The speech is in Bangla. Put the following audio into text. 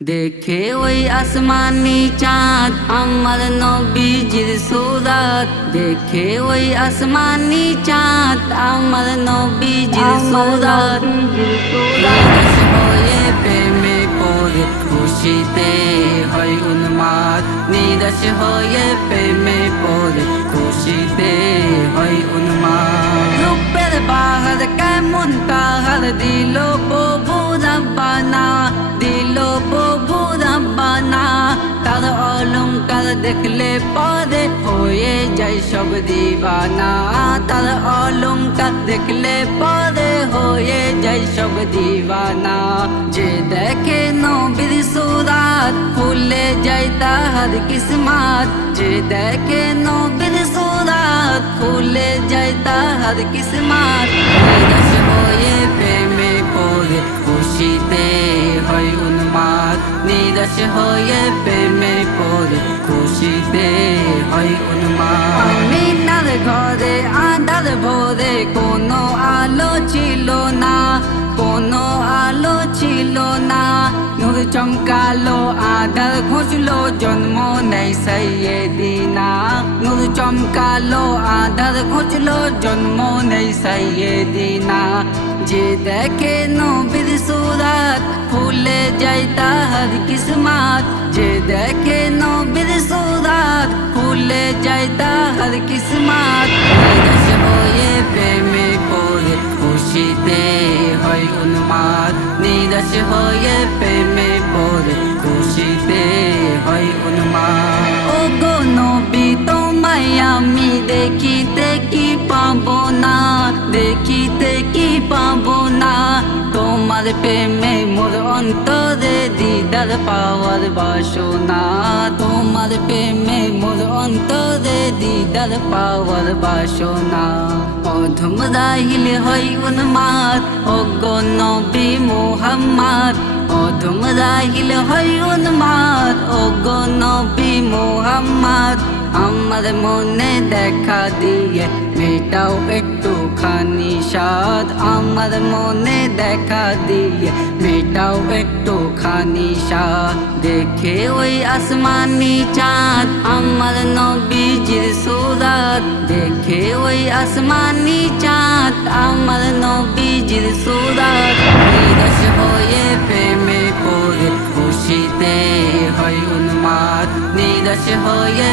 দেখে ওই আসমানি চাঁদ আমার নবীজির সুরাত। দেখে ওই আসমানি চাঁদ আমার নবীজির সুরাত। নিরাশ হয়ে প্রেমে পড়ে খুশিতে হয় উন্মাদ। নিরাশ হয়ে প্রেমে পড়ে খুশিতে হয় উন্মাদ। রূপের বাহার কেমন তাহার দিল প্রভু রব্বানা, দিল প্রভু রব্বানা। তার অলংকার দেখলে পরে হয়ে যায় সব দিবানা। তার অলংকার দেখলে পরে হয়ে যায় সব দিবানা। যে দেখে নবীর সুরাত খুলে যায় তাহার কিসমত। যে দেখে নবীর সুরাত খুলে যায় তাহার কিসমত। নিরাশ হয়ে প্রেমে পড়ে খুশিতে হয় উন্মাদ। নিরাশ হয়ে প্রেমে পড়ে খুশিতে হয় উন্মাদ। আমিনার ঘরে আঁধার ভরে কোনো আলো ছিল না, কোনো আলো ছিল না। নূর চমকালো আঁধার ঘুচলো জন্ম নেই সাইয়েদিনা। নূর চমকালো আঁধার ঘুচলো জন্ম নেই সাইয়েদিনা। যে দেখে নবীর সুরাত খুলে যায় তাহার কিসমত। যে দেখে নবীর সুরাত খুলে যায় তাহার কিসমত। নিরাশ হয়ে প্রেমে পড়ে খুশিতে হয় উন্মাদ। নিরাশ হয়ে প্রেমে পড়ে খুশিতে হয় উন্মাদ। ও গো নবী তোমায় আমি দেখিতে কি পাবো না, দেখিতে কি পাবো না। তোমার প্রেমে মোর অন্তরে দিদার পাওয়ার বাসনা। তোমার প্রেমে মোর অন্তরে দিদার পাওয়ার বাসনা। অধম রাহিল হয় উন্মাদ ও গো নবী মুহাম্মদ। অধম রাহিল হয় উন্মাদ ও গো নবী মুহাম্মদ। আমার মনে দেখা দিয়ে মেটাও একটুখানি সাদ। আমার মনে দেখা দিয়ে মেটাও একটুখানি সাদ। দেখে ওই আসমানি চাঁদ আমার নবীজির সুরাত। দেখে ওই আসমানি চাঁদ আমার নবীজির সুরাত। নিরাশ হয়ে প্রেমে পড়ে খুশিতে হয় উন্মাদ। নিরাশ হয়ে